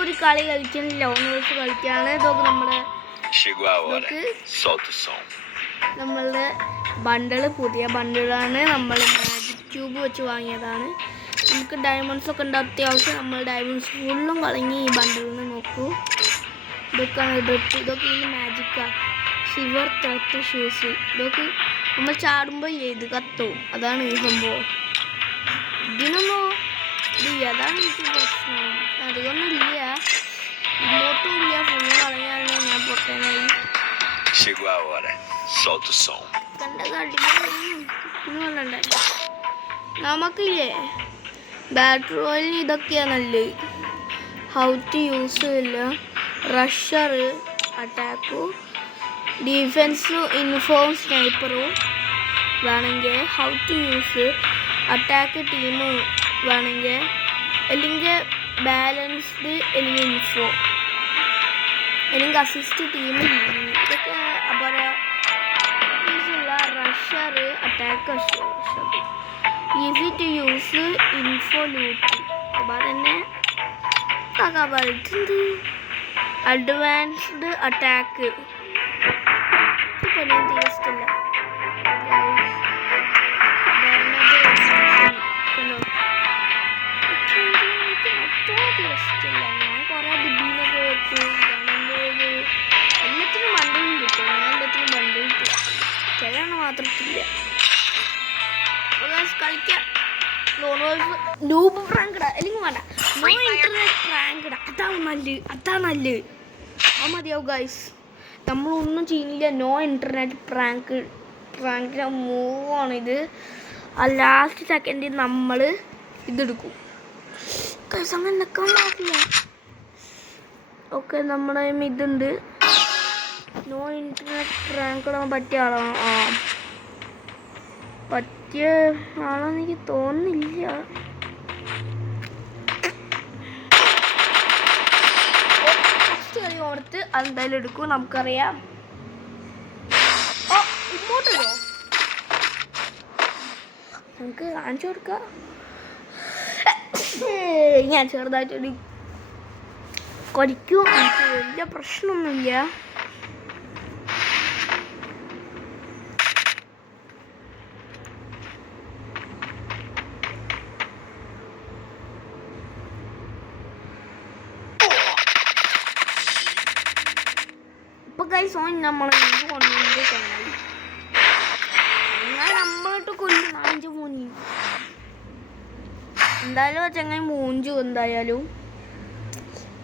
ഒരു കളി കളിക്കാൻ ലോണേഴ്സ് കളിക്കാണ്. ഇതൊക്കെ നമ്മളുടെ ബണ്ടില് പുതിയ ബണ്ടിലാണ്. നമ്മൾ മാജിക് ക്യൂബ് വെച്ച് വാങ്ങിയതാണ്. നമുക്ക് ഡയമണ്ട്സ് ഒക്കെ ഉണ്ട് അത്യാവശ്യം. നമ്മൾ ഡയമണ്ട്സ് ഫുള്ളും കളഞ്ഞ് ഈ ബണ്ടിൽ നിന്ന് നോക്കൂ. ഇതൊക്കെയാണ് ഡ്രിപ്പ്. ഇതൊക്കെ ഇന്ന് മാജിക്കാ. Silver thread shoes. ഇതൊക്കെ നമ്മൾ ചാടുമ്പോൾ ഇത് കത്തും. അതാണ് ഈ സംഭവം. ഇതിനൊന്നും അതാണ് എനിക്ക് പ്രശ്നം. അധികമൊന്നും ഇല്ല. ഇങ്ങോട്ടും ഇല്ല. ഫുള്ള് കളയാനോ ഞാൻ പൊട്ടനായി. കണ്ട കടിക്കണ്ടേ. നമുക്കില്ലേ ബാറ്ററി ഓയിലിന് ഇതൊക്കെയാണ് നല്ലത്. ഹൗ ടു യൂസ് ഇല്ല. റഷർ, അറ്റാക്കു, ഡിഫെൻസ്, ഇൻഫോം, സ്നൈപ്പറും വേണമെങ്കിൽ. How to use attack team വേണമെങ്കിൽ. അല്ലെങ്കിൽ ബാലൻസ്ഡ്, അല്ലെങ്കിൽ ഇൻഫോ, അല്ലെങ്കിൽ അസിസ്റ്റ് ടീം. ഇതൊക്കെ അപ്പോൾ യൂസുള്ള rusher, attack, easy to use, info, loot. അപ്പോൾ തന്നെ പറയുന്നത് അഡ്വാൻസ്ഡ് അറ്റാക്ക്. പണിയും തീർച്ചില്ല. ഞാൻ കുറെ ഡിബിയിലൊക്കെ വെച്ചു. എല്ലാത്തിനും ബണ്ടിലും കിട്ടും. ഞാൻ എല്ലാത്തിനും ബണ്ടിൽ കിട്ടും. ചിലയാണ് മാത്രത്തില്ല. കളിക്കാം. ലൂബ് പ്രാങ്കട അല്ലെങ്കിൽ വേണ്ട. നോ ഇന്റർനെറ്റ് പ്രാങ്കട. അതാണ് നല്ലത്. അത് മതിയാവും ഗൈസ്. നമ്മളൊന്നും ചെയ്യുന്നില്ല. നോ ഇന്റർനെറ്റ് പ്രാങ്കിൻ്റെ മൂവാണിത്. ആ ലാസ്റ്റ് സെക്കൻഡിൽ നമ്മൾ ഇതെടുക്കും. അങ്ങനെ നിൽക്കാൻ പാടില്ല. ഓക്കെ, നമ്മുടെ ഇതുണ്ട്. നോ ഇന്റർനെറ്റ് പ്രാങ്കിടാൻ പറ്റിയ ആളാണ്. പറ്റിയ ആളാന്ന് എനിക്ക് തോന്നുന്നില്ല. ഫസ്റ്റ് കളി ഓർത്ത് അതെന്തായാലും എടുക്കും. നമുക്കറിയാം. ഇങ്ങോട്ടോ നമുക്ക് കാണിച്ചു കൊടുക്കാം. ഞാൻ ചെറുതായിട്ടൊരു കൊടിക്കും. എനിക്ക് വലിയ പ്രശ്നമൊന്നുമില്ല. ഇപ്പൊ ഗൈസ് ഓൻ നമ്മളെ കൊണ്ടുവന്നത് ചങ്ങായി. നമ്മളിട്ട് കൊല്ലും. നാഞ്ചു മൂഞ്ഞി എന്തായാലും ചങ്ങായി മൂഞ്ചു. എന്തായാലും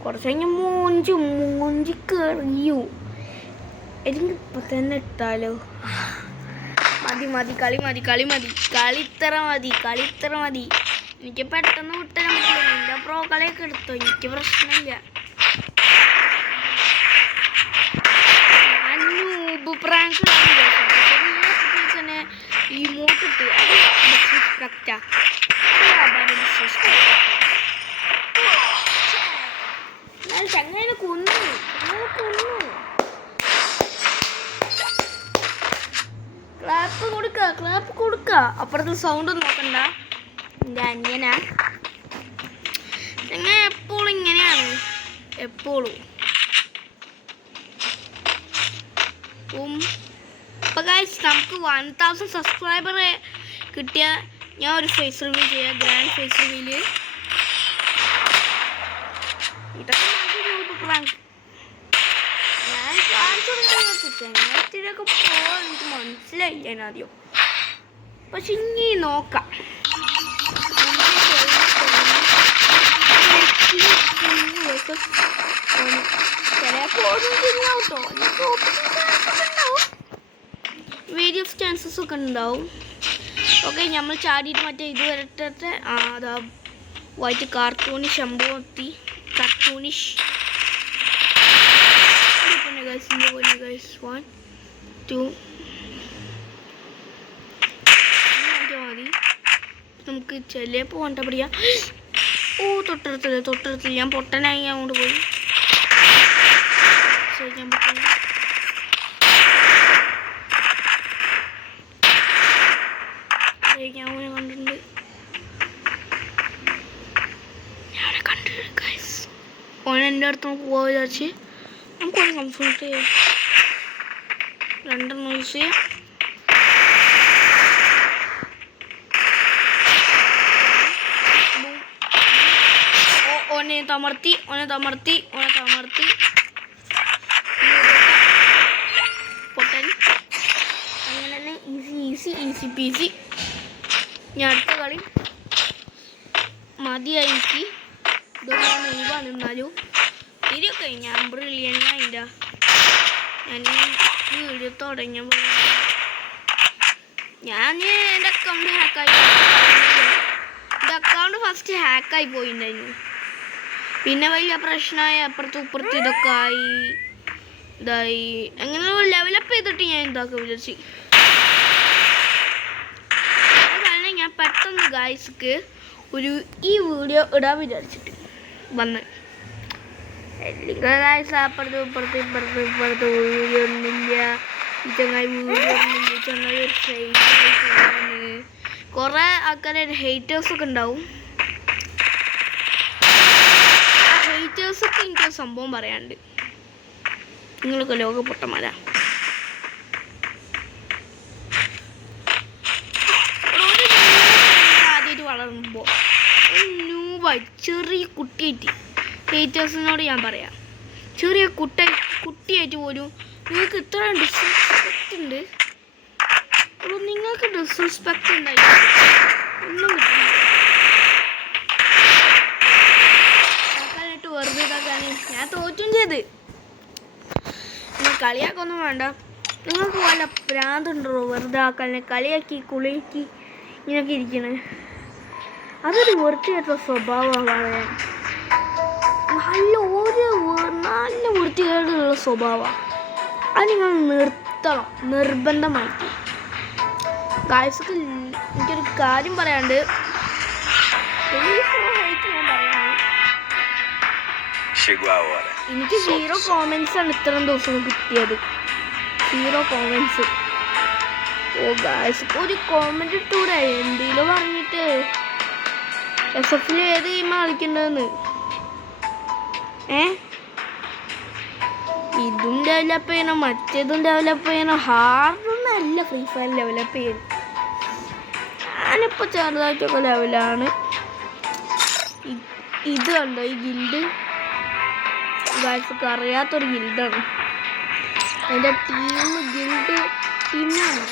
കുറച്ച് കഴിഞ്ഞ് മൂഞ്ചിക്കറിയൂ. എനിക്ക് ഇപ്പൊ തന്നെ ഇട്ടാലോ. മതി കളി ഇത്ര മതി. എനിക്ക് പെട്ടെന്ന് വിട്ടാൻ പറ്റില്ല. നിന്റെ പ്രോ കളിയൊക്കെ എടുത്തോ. എനിക്ക് പ്രശ്നമില്ല. ഞാൻ നൂബ് പ്രാങ്ക് തന്നെ ഇമോട്ടിട്ട് കറക്റ്റാ. ചങ്ങനെ കൊന്നു. ക്ലാപ്പ് കൊടുക്ക. അപ്പുറത്തെ സൗണ്ട് നോക്കണ്ട. എൻ്റെ അന്യനാ. ചങ്ങ എപ്പോഴും ഇങ്ങനെയാണ്. എപ്പോഴും അപ്പോൾ ഗൈസ് നമുക്ക് 1000 സബ്സ്ക്രൈബർ കിട്ടിയ ഞാൻ ഒരു ഫേസ് റിവ്യൂ ചെയ്യാം. ഗ്രാൻഡ് ഫേസ് റിവ്യൂല് ഇതൊക്കെ ഞാൻ കാണിച്ചു ചെങ്ങത്തിലൊക്കെ പോകാൻ എനിക്ക് മനസ്സിലായില്ല ഞാൻ ആദ്യം. പക്ഷെ ഇനി നോക്കാം. വേരിയസ് ചാൻസസ് ഒക്കെ ഉണ്ടാവും. ഓക്കെ, നമ്മൾ ചാടിയിട്ട് മറ്റേ ഇത് വരട്ടെ. അതാ വൈറ്റ് കാർട്ടൂണിഷ് സംഭവത്തി. കാർട്ടൂണിഷ് ഗൈസ് 1 2 മതി. നമുക്ക് ചിലപ്പോൾ കൊണ്ട പിടിക്കാം. തൊട്ടടുത്തില്ല. ഞാൻ പൊട്ടനായി അങ്ങോട്ട് പോയി. ഞാൻ പൊട്ടന. ഞാൻ കണ്ടിട്ടുണ്ട്. അടുത്ത് നമുക്ക് പോകാൻ വിചാരിച്ച് നമുക്കൊന്ന് കംഫർട്ട് ചെയ്യാം. 2 യൂസ് ചെയ്യാം. ഓനെ തമർത്തി പൊട്ടൻ. അങ്ങനെ തന്നെ ഈസി പീസി. ഞാൻ അടുത്ത കളി മതിയായി എനിക്ക്. ഇതൊന്നും ലീവാണ്. എന്നാലും തിരിയൊക്കെ ഞാൻ ബ്രില്യൻ്റായില്ല. ഞാൻ ഈ വീഡിയോ തുടങ്ങിയപ്പോൾ ഞാൻ എൻ്റെ അക്കൗണ്ട് ഹാക്കായി. എൻ്റെ അക്കൗണ്ട് ഫസ്റ്റ് ഹാക്കായി പോയിട്ടുണ്ടായിരുന്നു. പിന്നെ വലിയ പ്രശ്നമായി. അപ്പുറത്തും ഇപ്പുറത്തും ഇതൊക്കെ ആയി ഇതായി. അങ്ങനെ ലെവലപ്പ് ചെയ്തിട്ട് ഞാൻ ഇതാക്കി വിചാരിച്ചു. അതാണ് ഞാൻ പെട്ടെന്ന് ഗായ്സ്ക്ക് ഈ വീഡിയോ ഇടാൻ വിചാരിച്ചിട്ട് വന്ന്. അപ്പുറത്തും ഇപ്പുറത്ത് വീഡിയോ ഒന്നുമില്ല. ഈ ചങ്ങായി വീഡിയോ ഒന്നുമില്ല. ഈ ചങ്ങായി ഒരു ഫേക്കാണ്. കുറേ ആൾക്കാരെ ഹേറ്റേഴ്സൊക്കെ ഉണ്ടാവും. ഹേറ്റേഴ്സൊക്കെ എനിക്കൊരു സംഭവം പറയാനുണ്ട്. നിങ്ങളൊക്കെ ലോക പൊട്ടന്മാര. ആദ്യമായിട്ട് വളർന്നുമ്പോൾ ഒരു ന്യൂബായി ചെറിയ കുട്ടിയായിട്ട് ഹേറ്റേഴ്സിനോട് ഞാൻ പറയാം, ചെറിയ കുട്ടിയായിട്ട് പോലും നിങ്ങൾക്ക് ഇത്ര ഡിസ്റെസ്പെക്റ്റ് ഉണ്ട്. നിങ്ങൾക്ക് ഡിസ്റെസ്പെക്റ്റ് ഉണ്ടായി ഒന്നും കിട്ടില്ല. വെറുതെ ഇതാക്കാൻ ഞാൻ തോറ്റും ചെയ്ത്. കളിയാക്കൊന്നും വേണ്ട. നിങ്ങൾക്ക് വല്ല ഭ്രാന്തുണ്ടോ വെറുതെ ആക്കാനെ കളിയാക്കി കുളിയാക്കി ഇങ്ങനെയൊക്കെ ഇരിക്കണേ? അതൊരു വൃത്തികെട്ട സ്വഭാവമാണ് പറയാൻ. നല്ല വൃത്തികേടുള്ള സ്വഭാവമാണ്. അത് നിങ്ങൾ നിർത്തണം നിർബന്ധമായിട്ട്. ഗായ്സൊക്കെ എനിക്കൊരു കാര്യം പറയാണ്ട്. എനിക്ക് 0 comments ആണ് ഇത്രയും ദിവസം കിട്ടിയത്. 0 comments. ഓ ഗായ്സ് ഒരു കോമന്റ് ഇട്ടൂടെ എന്തെങ്കിലും പറഞ്ഞിട്ട്. SF ഏത് ഗെയിമാണ് കളിക്കേണ്ടതെന്ന്. ഇതും ഡെവലപ്പ് ചെയ്യണം, മറ്റേതും ഡെവലപ്പ് ചെയ്യണം. ഹാർഡൊന്നല്ല ഫ്രീ ഫയർ ഡെവലപ്പ് ചെയ്യണം. ഞാനിപ്പോൾ ചെറുതായിട്ടൊക്കെ ലെവലാണ്. ഇത് കണ്ടോ ഈ ഗിൽഡ്? ഗായ്സൊക്കെ അറിയാത്തൊരു ഗിൽഡാണ്. എൻ്റെ ഗിൽഡ് ടീമാണ്.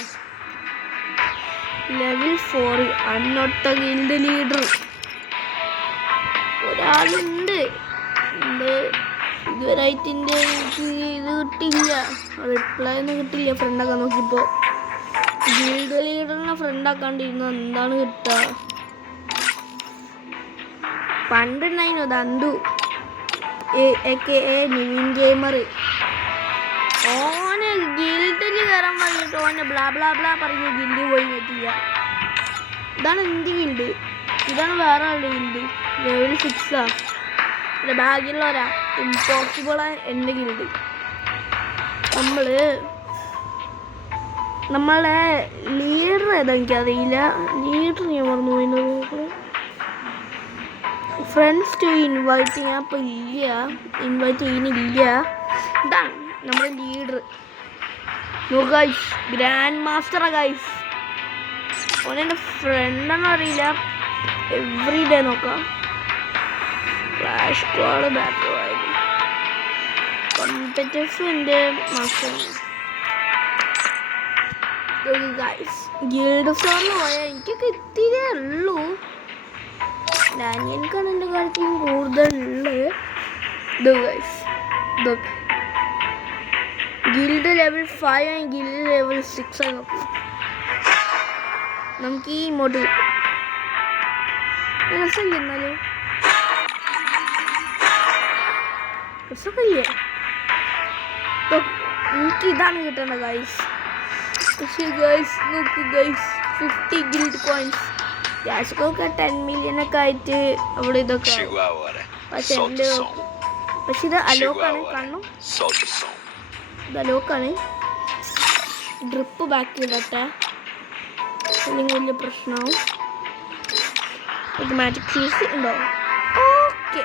ലെവൽ 4 അന്നൊട്ട ഗിൽഡ് ലീഡർ ഒരാളുണ്ട്. ഇതുവരായിട്ട് എനിക്ക് ഇത് കിട്ടില്ല, റിപ്ലൈ ഒന്നും കിട്ടില്ല. ഫ്രണ്ടാക്കാൻ നോക്കിയപ്പോൾ ഗിൽഡ് ലീഡറിനെ ഫ്രണ്ടാക്കാണ്ടിരുന്നു. എന്താണ് കിട്ടുക? പണ്ടുണ്ടായിരുന്നു ദന്തു നിവിൻ ഗെയിമർ. ഓന് ഗിൽഡിൽ കയറാൻ പറഞ്ഞിട്ട് ഓനെ ബ്ലാ ബ്ലാ ബ്ലാ പറഞ്ഞ് ഗിൽഡിൽ പോയി എത്തില്ല. ഇതാണ് എൻ്റെ ഗിൽഡ്. ഇതാണ് വേറെ ആളുടെ ഗിൽഡ്. ലെവൽ 6 എൻ്റെ ബാഗിലുള്ളവരാ. ഇമ്പോസിബിളാണ് എൻ്റെ ഗിൽഡ്. നമ്മളെ ലീഡർ ഏതാ എനിക്കറിയില്ല. ലീഡർ ഞാൻ പറഞ്ഞു പോയി. ഫ്രണ്ട്സ് ടു ഇൻവൈറ്റ് ഞാൻ ഇപ്പോൾ ഇല്ല, ഇൻവൈറ്റ് ചെയ്യുന്നില്ല. ഇതാണ് നമ്മുടെ ലീഡർ. ഗൈസ് ഗ്രാൻഡ് മാസ്റ്ററാ ഗൈസ്. ഓനെൻ്റെ ഫ്രണ്ടെന്ന് അറിയില്ല. എവറി ഡേ നോക്കാം. ഫ്ലാഷ് സ്ക്വാഡ് ബാറ്റർ ആയിരുന്നു. കോമ്പറ്റീവ് എൻ്റെ മാസ്റ്റർ. ഗൈസ് ഗിൽഡ് സ്റ്റോറിൽ പോയാൽ എനിക്കൊക്കെ എത്തിയതേ ഉള്ളൂ. ഡാനിയൽക്കാണ് എൻ്റെ കാര്യത്തിലും കൂടുതലുള്ളത്. ഗിൽഡ് ലെവൽ 5 ആണ്. ഗിൽഡ് ലെവൽ 6 ആയി നോക്കും. നമുക്ക് ഈ ഇമോട്ട് രസമില്ല. എന്നാലും രസമൊക്കെ ഇല്ലേ? എനിക്ക് ഇതാണ് കിട്ടേണ്ടത് ഗൈസ്. പക്ഷേ ഗൈസ് നോക്ക് ഗൈസ് 50 ഗിൽഡ് കോയിൻസ്. ക്യാഷൊക്കെ 10 million ഒക്കെ ആയിട്ട് അവിടെ ഇതൊക്കെ. പക്ഷെ ഇത് അലോക്കാണ്. കാണണം, ഇത് അലോക്കാണ്. ഡ്രിപ്പ് ബാക്ക് ഇടട്ടെ, അല്ലെങ്കിൽ വലിയ പ്രശ്നമാവും. ഓട്ടോമാറ്റിക് ഫ്യൂസ് ഉണ്ടാവും. ഓക്കെ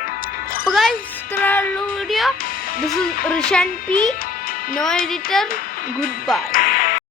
അപ്പോൾ ഗൈസ് ഇത്രയുള്ള video. This is Rishan P, no editor. Good by.